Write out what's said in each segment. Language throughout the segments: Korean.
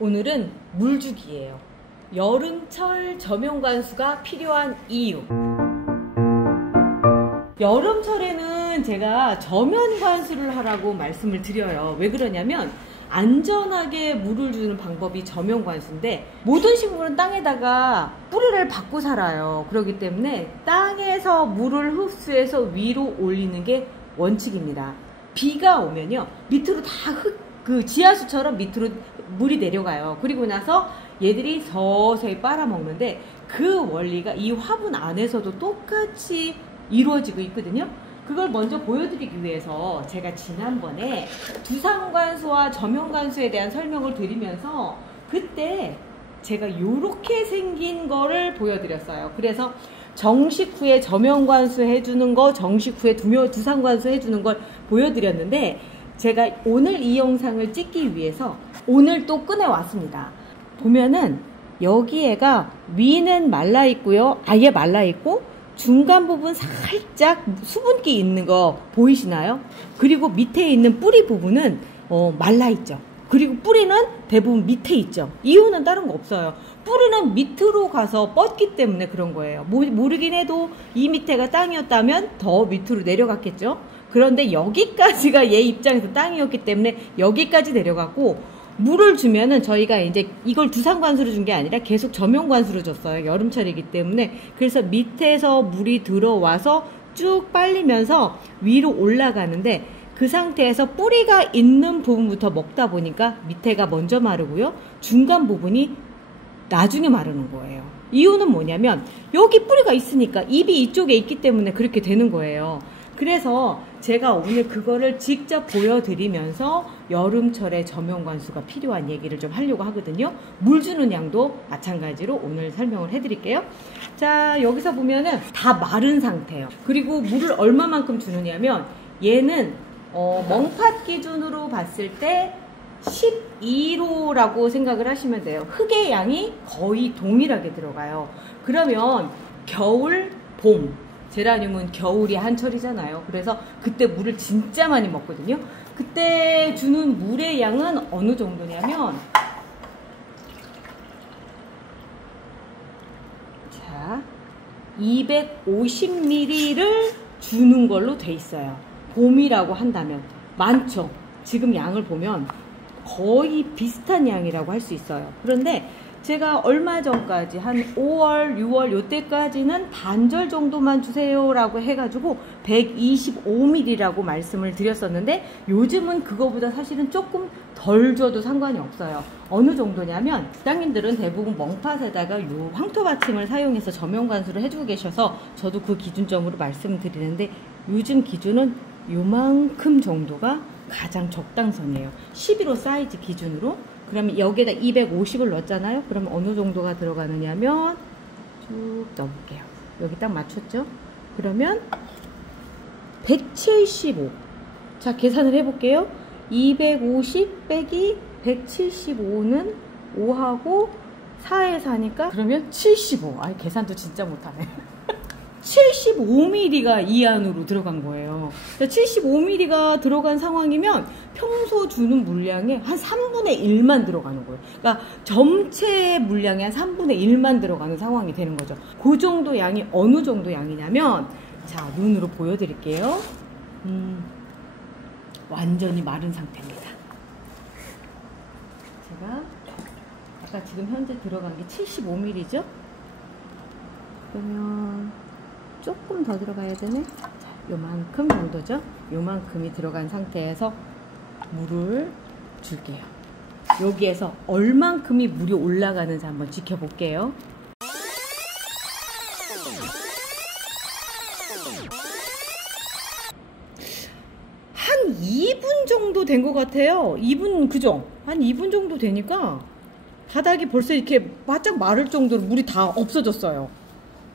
오늘은 물주기예요. 여름철 저면관수가 필요한 이유. 여름철에는 제가 저면관수를 하라고 말씀을 드려요. 왜 그러냐면 안전하게 물을 주는 방법이 저면관수인데, 모든 식물은 땅에다가 뿌리를 받고 살아요. 그렇기 때문에 땅에서 물을 흡수해서 위로 올리는 게 원칙입니다. 비가 오면요, 밑으로 다 지하수처럼 밑으로 물이 내려가요. 그리고 나서 얘들이 서서히 빨아먹는데, 그 원리가 이 화분 안에서도 똑같이 이루어지고 있거든요. 그걸 먼저 보여드리기 위해서 제가 지난번에 두상관수와 저면관수에 대한 설명을 드리면서 그때 제가 이렇게 생긴 거를 보여드렸어요. 그래서 정식 후에 저면관수 해주는 거, 정식 후에 두상관수 해주는 걸 보여드렸는데, 제가 오늘 이 영상을 찍기 위해서 오늘 또 꺼내왔습니다. 보면은 여기에가 위는 말라 있고요, 아예 말라 있고 중간 부분 살짝 수분기 있는 거 보이시나요? 그리고 밑에 있는 뿌리 부분은 말라 있죠. 그리고 뿌리는 대부분 밑에 있죠. 이유는 다른 거 없어요. 뿌리는 밑으로 가서 뻗기 때문에 그런 거예요. 모르긴 해도 이 밑에가 땅이었다면 더 밑으로 내려갔겠죠. 그런데 여기까지가 얘 입장에서 땅이었기 때문에 여기까지 내려갔고, 물을 주면은 저희가 이제 이걸 두상관수로 준 게 아니라 계속 저면관수로 줬어요. 여름철이기 때문에. 그래서 밑에서 물이 들어와서 쭉 빨리면서 위로 올라가는데, 그 상태에서 뿌리가 있는 부분부터 먹다 보니까 밑에가 먼저 마르고요, 중간 부분이 나중에 마르는 거예요. 이유는 뭐냐면 여기 뿌리가 있으니까, 잎이 이쪽에 있기 때문에 그렇게 되는 거예요. 그래서 제가 오늘 그거를 직접 보여드리면서 여름철에 저면관수가 필요한 얘기를 좀 하려고 하거든요. 물 주는 양도 마찬가지로 오늘 설명을 해드릴게요. 자, 여기서 보면은 다 마른 상태예요. 그리고 물을 얼마만큼 주느냐면, 얘는 멍팥 기준으로 봤을 때 12호라고 생각을 하시면 돼요. 흙의 양이 거의 동일하게 들어가요. 그러면 겨울, 봄, 제라늄은 겨울이 한철이잖아요. 그래서 그때 물을 진짜 많이 먹거든요. 그때 주는 물의 양은 어느 정도냐면, 자, 250ml를 주는 걸로 돼 있어요. 봄이라고 한다면 많죠. 지금 양을 보면 거의 비슷한 양이라고 할 수 있어요. 그런데 제가 얼마 전까지 한 5월, 6월 요때까지는 반절 정도만 주세요 라고 해가지고 125ml라고 말씀을 드렸었는데, 요즘은 그거보다 사실은 조금 덜 줘도 상관이 없어요. 어느 정도냐면, 부장님들은 대부분 멍팥에다가 요 황토 받침을 사용해서 저면관수를 해주고 계셔서 저도 그 기준점으로 말씀드리는데, 요즘 기준은 요만큼 정도가 가장 적당선이에요. 11호 사이즈 기준으로. 그러면 여기에다 250을 넣었잖아요. 그러면 어느 정도가 들어가느냐면 쭉 넣어볼게요. 여기 딱 맞췄죠? 그러면 175. 자, 계산을 해볼게요. 250 빼기 175는 5하고 4에 4니까 그러면 75. 아, 계산도 진짜 못하네. 75ml가 이 안으로 들어간 거예요. 75ml가 들어간 상황이면 평소 주는 물량의 한 3분의 1만 들어가는 거예요. 그러니까 전체 물량의 한 3분의 1만 들어가는 상황이 되는 거죠. 그 정도 양이 어느 정도 양이냐면, 자, 눈으로 보여드릴게요. 완전히 마른 상태입니다. 제가 아까 지금 현재 들어간 게 75ml죠? 그러면 조금 더 들어가야 되네. 자, 요만큼 정도죠. 요만큼이 들어간 상태에서 물을 줄게요. 여기에서 얼만큼이 물이 올라가는지 한번 지켜볼게요. 한 2분 정도 된 것 같아요. 2분, 그죠? 한 2분 정도 되니까 바닥이 벌써 이렇게 바짝 마를 정도로 물이 다 없어졌어요.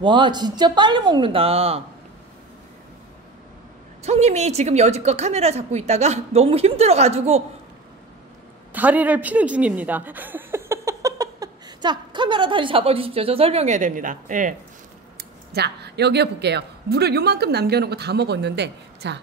와, 진짜 빨리 먹는다. 성님이 지금 여지껏 카메라 잡고 있다가 너무 힘들어가지고 다리를 피는 중입니다. 자, 카메라 다시 잡아주십시오. 저 설명해야 됩니다. 예. 자, 여기에 볼게요. 물을 요만큼 남겨놓고 다 먹었는데, 자,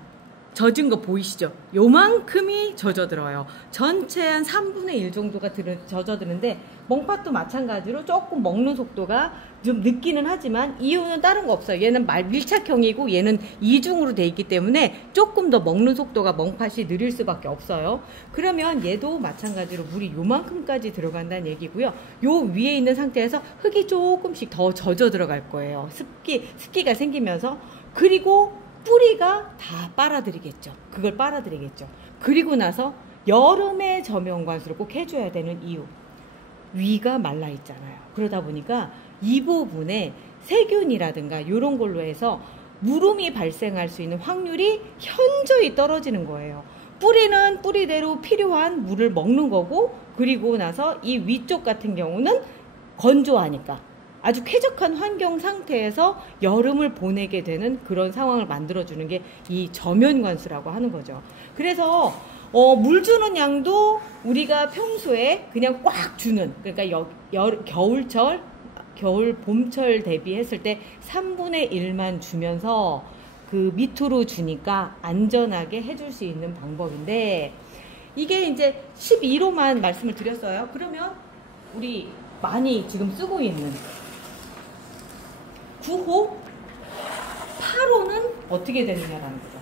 젖은 거 보이시죠? 요만큼이 젖어들어요. 전체 한 3분의 1 정도가 젖어드는데 멍팥도 마찬가지로 조금 먹는 속도가 좀 늦기는 하지만 이유는 다른 거 없어요. 얘는 밀착형이고 얘는 이중으로 돼 있기 때문에 조금 더 먹는 속도가 멍팥이 느릴 수밖에 없어요. 그러면 얘도 마찬가지로 물이 요만큼까지 들어간다는 얘기고요. 요 위에 있는 상태에서 흙이 조금씩 더 젖어 들어갈 거예요. 습기가 생기면서. 그리고 뿌리가 다 빨아들이겠죠. 그걸 빨아들이겠죠. 그리고 나서 여름에 저면관수를 꼭 해줘야 되는 이유. 위가 말라 있잖아요. 그러다 보니까 이 부분에 세균이라든가 이런 걸로 해서 물음이 발생할 수 있는 확률이 현저히 떨어지는 거예요. 뿌리는 뿌리대로 필요한 물을 먹는 거고, 그리고 나서 이 위쪽 같은 경우는 건조하니까 아주 쾌적한 환경 상태에서 여름을 보내게 되는 그런 상황을 만들어주는 게 이 저면관수라고 하는 거죠. 그래서 물 주는 양도 우리가 평소에 그냥 꽉 주는, 그러니까 겨울, 봄철 대비했을 때 3분의 1만 주면서 그 밑으로 주니까 안전하게 해줄 수 있는 방법인데, 이게 이제 12호만 말씀을 드렸어요. 그러면 우리 많이 지금 쓰고 있는 9호, 8호는 어떻게 되느냐라는 거죠.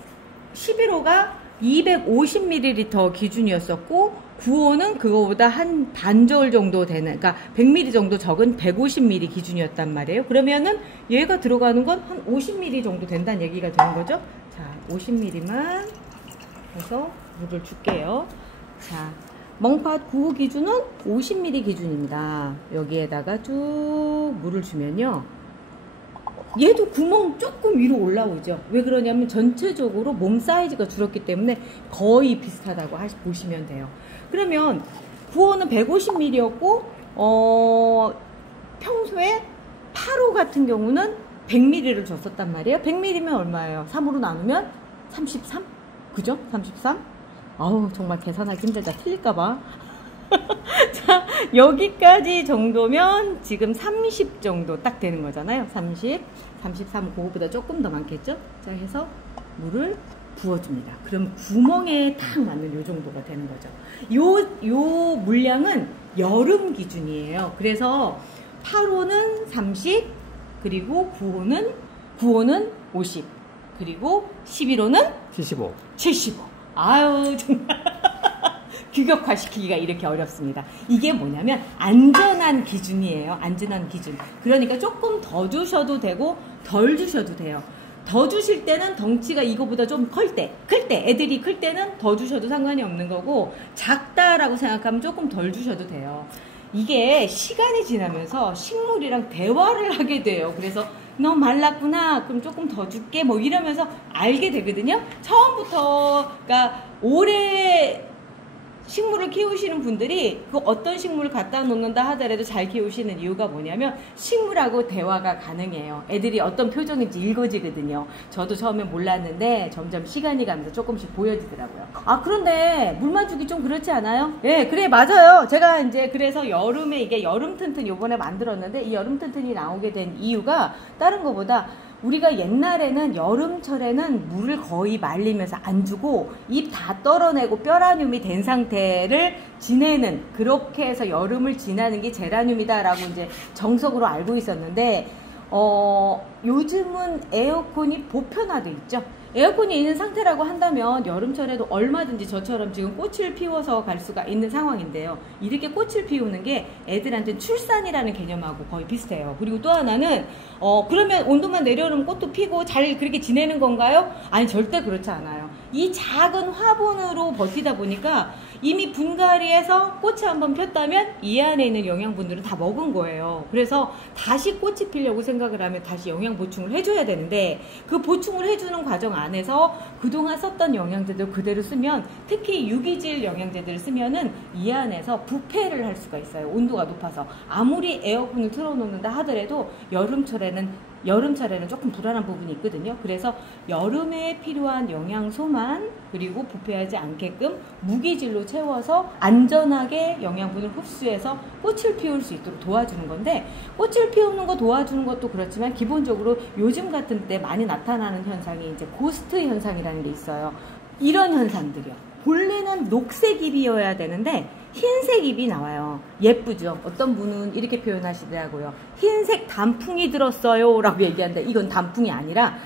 11호가 250ml 기준이었었고 9호는 그거보다 한 반절 정도 되는, 그러니까 100ml 정도 적은 150ml 기준이었단 말이에요. 그러면은 얘가 들어가는 건 한 50ml 정도 된다는 얘기가 되는 거죠. 자, 50ml만 해서 물을 줄게요. 자, 멍팥 9호 기준은 50ml 기준입니다. 여기에다가 쭉 물을 주면요, 얘도 구멍 조금 위로 올라오죠. 왜 그러냐면 전체적으로 몸 사이즈가 줄었기 때문에 거의 비슷하다고 보시면 돼요. 그러면 9호는 150ml였고 평소에 8호 같은 경우는 100ml를 줬었단 말이에요. 100ml면 얼마예요? 3으로 나누면 33? 그죠? 33? 아우, 정말 계산하기 힘들다. 틀릴까봐. 자, 여기까지 정도면 지금 30 정도 딱 되는 거잖아요. 30, 33, 그거보다 조금 더 많겠죠? 자, 해서 물을 부어줍니다. 그럼 구멍에 딱 맞는 요 정도가 되는 거죠. 요 물량은 여름 기준이에요. 그래서 8호는 30, 그리고 9호는 50, 그리고 11호는 75. 아유, 정말. 규격화시키기가 이렇게 어렵습니다. 이게 뭐냐면 안전한 기준이에요. 안전한 기준. 그러니까 조금 더 주셔도 되고 덜 주셔도 돼요. 더 주실 때는 덩치가 이거보다 좀 클 때, 애들이 클 때는 더 주셔도 상관이 없는 거고, 작다라고 생각하면 조금 덜 주셔도 돼요. 이게 시간이 지나면서 식물이랑 대화를 하게 돼요. 그래서 너 말랐구나, 그럼 조금 더 줄게, 뭐 이러면서 알게 되거든요. 처음부터, 그러니까 오래 식물을 키우시는 분들이 그 어떤 식물을 갖다 놓는다 하더라도 잘 키우시는 이유가 뭐냐면 식물하고 대화가 가능해요. 애들이 어떤 표정인지 읽어지거든요. 저도 처음에 몰랐는데 점점 시간이 가면서 조금씩 보여지더라고요. 아, 그런데 물만 주기 좀 그렇지 않아요? 예, 그래, 맞아요. 제가 이제 그래서 여름에 이게 여름 튼튼 요번에 만들었는데, 이 여름 튼튼이 나오게 된 이유가 다른 거보다 우리가 옛날에는 여름철에는 물을 거의 말리면서 안 주고 잎 다 떨어내고 뼈라늄이 된 상태를 지내는, 그렇게 해서 여름을 지나는 게 제라늄이다라고 이제 정석으로 알고 있었는데, 요즘은 에어컨이 보편화돼 있죠. 에어컨이 있는 상태라고 한다면 여름철에도 얼마든지 저처럼 지금 꽃을 피워서 갈 수가 있는 상황인데요. 이렇게 꽃을 피우는 게 애들한테는 출산이라는 개념하고 거의 비슷해요. 그리고 또 하나는 그러면 온도만 내려놓으면 꽃도 피고 잘 그렇게 지내는 건가요? 아니, 절대 그렇지 않아요. 이 작은 화분으로 버티다 보니까 이미 분갈이해서 꽃이 한번 폈다면 이 안에 있는 영양분들은 다 먹은 거예요. 그래서 다시 꽃이 피려고 생각을 하면 다시 영양 보충을 해줘야 되는데, 그 보충을 해주는 과정 안에서 그동안 썼던 영양제들 그대로 쓰면, 특히 유기질 영양제들을 쓰면은 이 안에서 부패를 할 수가 있어요. 온도가 높아서. 아무리 에어컨을 틀어놓는다 하더라도 여름철에는 조금 불안한 부분이 있거든요. 그래서 여름에 필요한 영양소만, 그리고 부패하지 않게끔 무기질로 채워서 안전하게 영양분을 흡수해서 꽃을 피울 수 있도록 도와주는 건데, 꽃을 피우는 거 도와주는 것도 그렇지만 기본적으로 요즘 같은 때 많이 나타나는 현상이 이제 고스트 현상이라는 게 있어요. 이런 현상들이요. 본래는 녹색 잎이어야 되는데 흰색 잎이 나와요. 예쁘죠? 어떤 분은 이렇게 표현하시더라고요. 흰색 단풍이 들었어요 라고 얘기하는데 이건 단풍이 아니라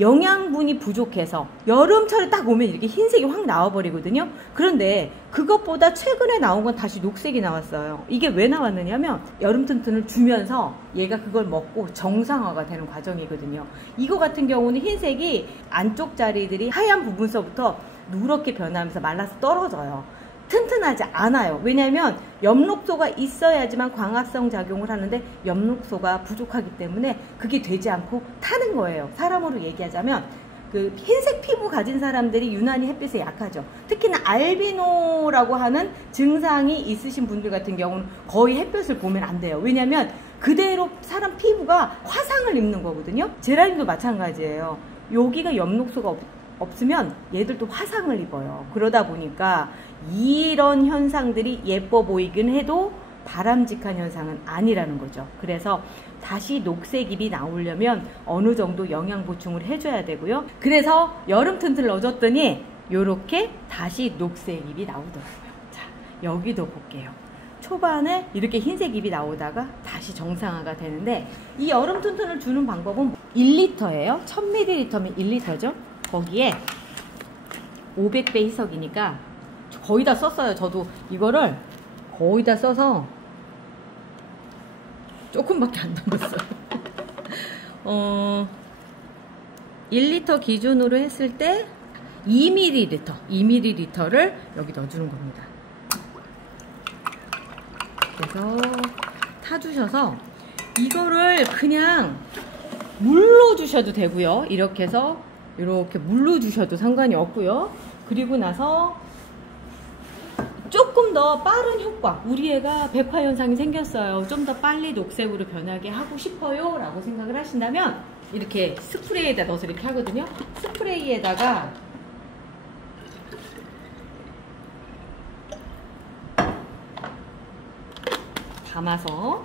영양분이 부족해서 여름철에 딱 오면 이렇게 흰색이 확 나와버리거든요. 그런데 그것보다 최근에 나온 건 다시 녹색이 나왔어요. 이게 왜 나왔느냐면 여름 튼튼을 주면서 얘가 그걸 먹고 정상화가 되는 과정이거든요. 이거 같은 경우는 흰색이 안쪽 자리들이 하얀 부분서부터 누렇게 변하면서 말라서 떨어져요. 튼튼하지 않아요. 왜냐하면 엽록소가 있어야지만 광합성 작용을 하는데 엽록소가 부족하기 때문에 그게 되지 않고 타는 거예요. 사람으로 얘기하자면 그 흰색 피부 가진 사람들이 유난히 햇빛에 약하죠. 특히나 알비노라고 하는 증상이 있으신 분들 같은 경우는 거의 햇볕을 보면 안 돼요. 왜냐하면 그대로 사람 피부가 화상을 입는 거거든요. 제라늄도 마찬가지예요. 여기가 엽록소가 없으면 얘들도 화상을 입어요. 그러다 보니까 이런 현상들이 예뻐 보이긴 해도 바람직한 현상은 아니라는 거죠. 그래서 다시 녹색잎이 나오려면 어느 정도 영양 보충을 해줘야 되고요. 그래서 여름 튼튼을 넣어줬더니 요렇게 다시 녹색잎이 나오더라고요. 자, 여기도 볼게요. 초반에 이렇게 흰색 잎이 나오다가 다시 정상화가 되는데 이 여름 튼튼을 주는 방법은 1리터예요. 1000ml면 1리터죠. 거기에 500배 희석이니까 거의 다 썼어요. 저도 이거를 거의 다 써서 조금밖에 안 남았어요. 1리터 기준으로 했을 때 2ml를 여기 넣어주는 겁니다. 그래서 타주셔서 이거를 그냥 물로 주셔도 되고요. 이렇게 해서 이렇게 물로 주셔도 상관이 없고요. 그리고 나서 조금 더 빠른 효과, 우리 애가 백화 현상이 생겼어요. 좀 더 빨리 녹색으로 변하게 하고 싶어요 라고 생각을 하신다면 이렇게 스프레이에다 넣어서 이렇게 하거든요. 스프레이에다가 담아서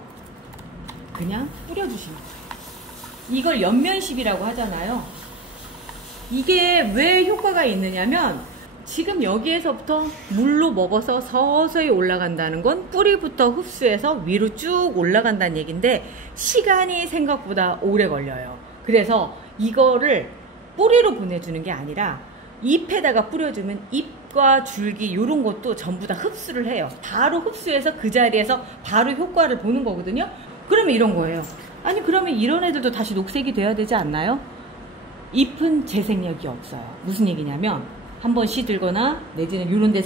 그냥 뿌려주시면 돼요. 이걸 연면십이라고 하잖아요. 이게 왜 효과가 있느냐면 지금 여기에서부터 물로 먹어서 서서히 올라간다는 건 뿌리부터 흡수해서 위로 쭉 올라간다는 얘기인데 시간이 생각보다 오래 걸려요. 그래서 이거를 뿌리로 보내주는 게 아니라 잎에다가 뿌려주면 잎과 줄기 이런 것도 전부 다 흡수를 해요. 바로 흡수해서 그 자리에서 바로 효과를 보는 거거든요. 그러면 이런 거예요. 아니 그러면 이런 애들도 다시 녹색이 돼야 되지 않나요? 잎은 재생력이 없어요. 무슨 얘기냐면 한번 시들거나 내지는 이런 데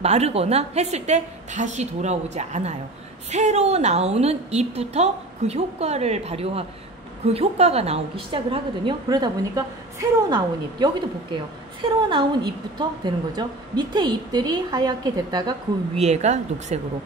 마르거나 했을 때 다시 돌아오지 않아요. 새로 나오는 잎부터 그 효과를 그 효과가 나오기 시작을 하거든요. 그러다 보니까 새로 나온 잎, 여기도 볼게요. 새로 나온 잎부터 되는 거죠. 밑에 잎들이 하얗게 됐다가 그 위에가 녹색으로.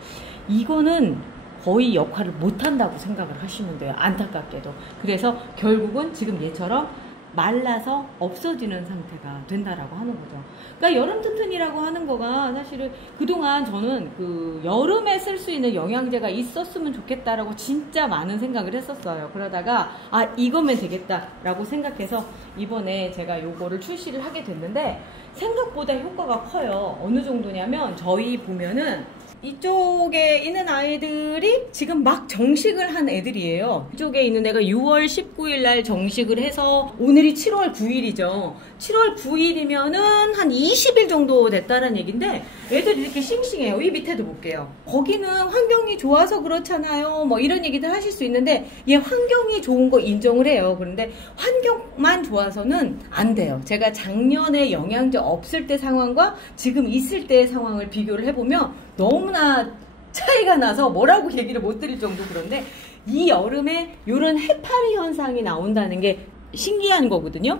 이거는 거의 역할을 못한다고 생각을 하시면 돼요. 안타깝게도. 그래서 결국은 지금 얘처럼 말라서 없어지는 상태가 된다라고 하는 거죠. 그러니까 여름 튼튼이라고 하는 거가 사실은 그동안 저는 그 여름에 쓸 수 있는 영양제가 있었으면 좋겠다라고 진짜 많은 생각을 했었어요. 그러다가 아 이거면 되겠다라고 생각해서 이번에 제가 요거를 출시를 하게 됐는데 생각보다 효과가 커요. 어느 정도냐면 저희 보면은 이쪽에 있는 아이들이 지금 막 정식을 한 애들이에요. 이쪽에 있는 애가 6월 19일 날 정식을 해서 오늘이 7월 9일이죠. 7월 9일이면은 한 20일 정도 됐다는 얘기인데 애들이 이렇게 싱싱해요. 이 밑에도 볼게요. 거기는 환경이 좋아서 그렇잖아요. 뭐 이런 얘기들 하실 수 있는데 얘 환경이 좋은 거 인정을 해요. 그런데 환경만 좋아서는 안 돼요. 제가 작년에 영양제 없을 때 상황과 지금 있을 때의 상황을 비교를 해보면 너무나 차이가 나서 뭐라고 얘기를 못 드릴 정도. 그런데 이 여름에 이런 해파리 현상이 나온다는 게 신기한 거거든요.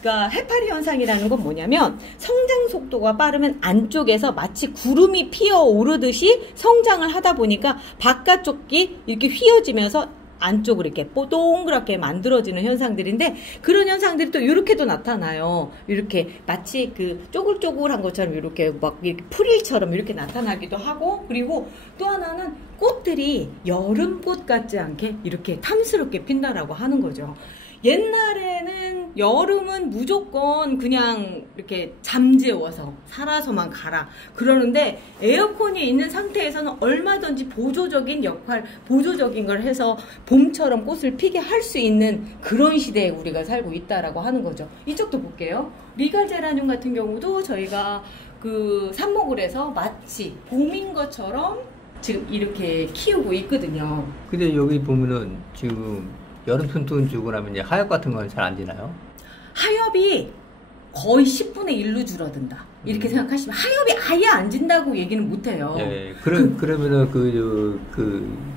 그러니까 해파리 현상이라는 건 뭐냐면 성장 속도가 빠르면 안쪽에서 마치 구름이 피어오르듯이 성장을 하다 보니까 바깥쪽이 이렇게 휘어지면서 안쪽으로 이렇게 동그랗게 만들어지는 현상들인데 그런 현상들이 또 이렇게도 나타나요. 이렇게 마치 그 쪼글쪼글한 것처럼 이렇게 막 이렇게 프릴처럼 이렇게 나타나기도 하고 그리고 또 하나는 꽃들이 여름꽃 같지 않게 이렇게 탐스럽게 핀다라고 하는 거죠. 옛날에는 여름은 무조건 그냥 이렇게 잠재워서 살아서만 가라 그러는데 에어컨이 있는 상태에서는 얼마든지 보조적인 역할, 보조적인 걸 해서 봄처럼 꽃을 피게 할 수 있는 그런 시대에 우리가 살고 있다라고 하는 거죠. 이쪽도 볼게요. 리갈 제라늄 같은 경우도 저희가 그 삽목을 해서 마치 봄인 것처럼 지금 이렇게 키우고 있거든요. 근데 여기 보면은 지금 여름 튼튼 주고 나면 이제 하엽 같은 건 잘 안 지나요? 하엽이 거의 10분의 1로 줄어든다. 이렇게 생각하시면 하엽이 아예 안 진다고 얘기는 못해요. 예, 그러면은 그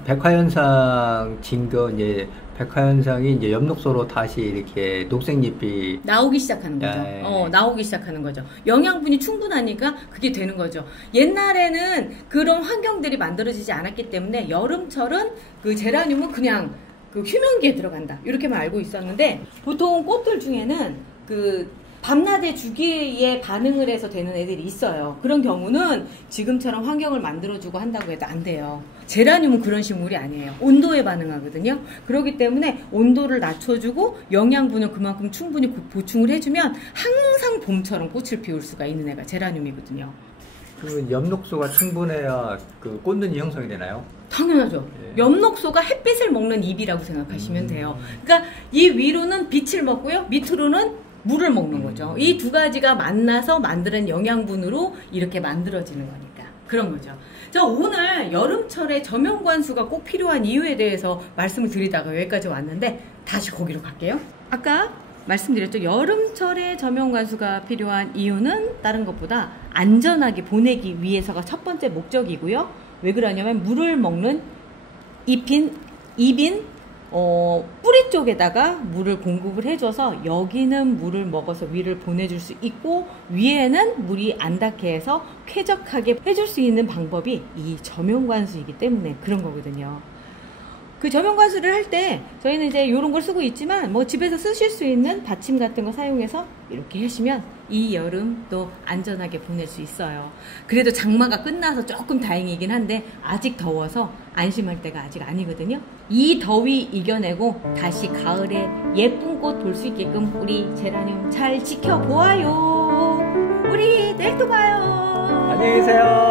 백화현상 진 거 이제 백화현상이 이제 엽록소로 다시 이렇게 녹색잎이 나오기 시작하는 거죠. 예. 나오기 시작하는 거죠. 영양분이 충분하니까 그게 되는 거죠. 옛날에는 그런 환경들이 만들어지지 않았기 때문에 여름철은 그 제라늄은 그냥 그 휴면기에 들어간다. 이렇게만 알고 있었는데 보통 꽃들 중에는 그 밤낮의 주기에 반응을 해서 되는 애들이 있어요. 그런 경우는 지금처럼 환경을 만들어주고 한다고 해도 안 돼요. 제라늄은 그런 식물이 아니에요. 온도에 반응하거든요. 그렇기 때문에 온도를 낮춰주고 영양분을 그만큼 충분히 보충을 해주면 항상 봄처럼 꽃을 피울 수가 있는 애가 제라늄이거든요. 그 엽록소가 충분해야 그 꽃눈이 형성이 되나요? 당연하죠. 예. 엽록소가 햇빛을 먹는 잎이라고 생각하시면 돼요. 그러니까 이 위로는 빛을 먹고요. 밑으로는 물을 먹는 거죠. 이 두 가지가 만나서 만드는 영양분으로 이렇게 만들어지는 거니까. 그런 거죠. 저 오늘 여름철에 저면관수가 꼭 필요한 이유에 대해서 말씀을 드리다가 여기까지 왔는데 다시 거기로 갈게요. 아까 말씀드렸죠. 여름철에 저면관수가 필요한 이유는 다른 것보다 안전하게 보내기 위해서가 첫 번째 목적이고요. 왜 그러냐면 물을 먹는 잎인 뿌리 쪽에다가 물을 공급을 해줘서 여기는 물을 먹어서 위를 보내줄 수 있고 위에는 물이 안 닿게 해서 쾌적하게 해줄 수 있는 방법이 이 저면관수이기 때문에 그런 거거든요. 그 저면관수를 할 때 저희는 이제 이런 걸 쓰고 있지만 뭐 집에서 쓰실 수 있는 받침 같은 거 사용해서 이렇게 하시면 이 여름 또 안전하게 보낼 수 있어요. 그래도 장마가 끝나서 조금 다행이긴 한데 아직 더워서 안심할 때가 아직 아니거든요. 이 더위 이겨내고 다시 가을에 예쁜 꽃 볼 수 있게끔 우리 제라늄 잘 지켜보아요. 우리 내일 또 봐요. 안녕히 계세요.